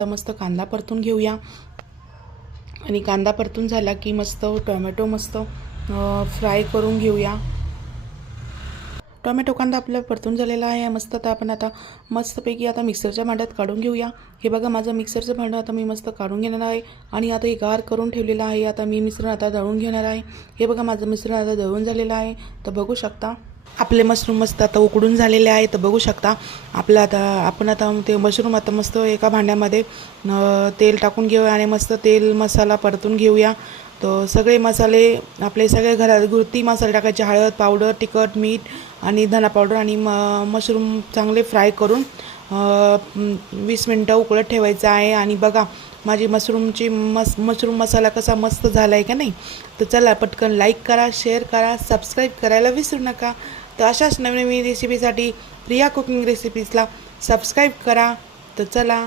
आता मस्त कांदा परतून घेऊया आणि कांदा परतून झाला की मस्त टोमॅटो मस्त फ्राय करून घेऊया। टोमॅटो कांदा आपला परतून झालेला आहे मस्त। आता आपण मस्तपैकी मिक्सरच्या भांड्यात काढून घेऊया। हे बघा माझं मिक्सरचं भांडं आता मी मस्त काढून घेणार आहे आणि आता हे गार करून ठेवलेलं आहे। आता मी मिश्रण आता दळून घेणार आहे। हे बघा माझं मिश्रण आता दळून झालेलं आहे। तर बघू शकता आपले मशरूम मस्त आता उकडून झालेले आहे। तर बघू शकता आपलं आपण ते मशरूम आता मस्त एका भांड्यामध्ये तेल टाकून घेऊया आणि मस्त तेल मसाला परतून घेऊया। तर सगळे मसाले आपले सगळे घरगुती मसाले टाकायचे, हळद पावडर, तिखट, मीठ आणि धना पावडर आणि मशरूम चांगले फ्राय करून 20 मिनिटं उकळत ठेवायचं आहे। आणि बघा माझी मशरूम मसाला कसा मस्त झाला आहे का नाही। तर चला पटकन लाईक करा, शेअर करा, सबस्क्राईब करायला विसरू नका। तर अशाच नवीन रेसिपीसाठी प्रिया कुकिंग रेसिपीजला सबस्क्राईब करा। तर चला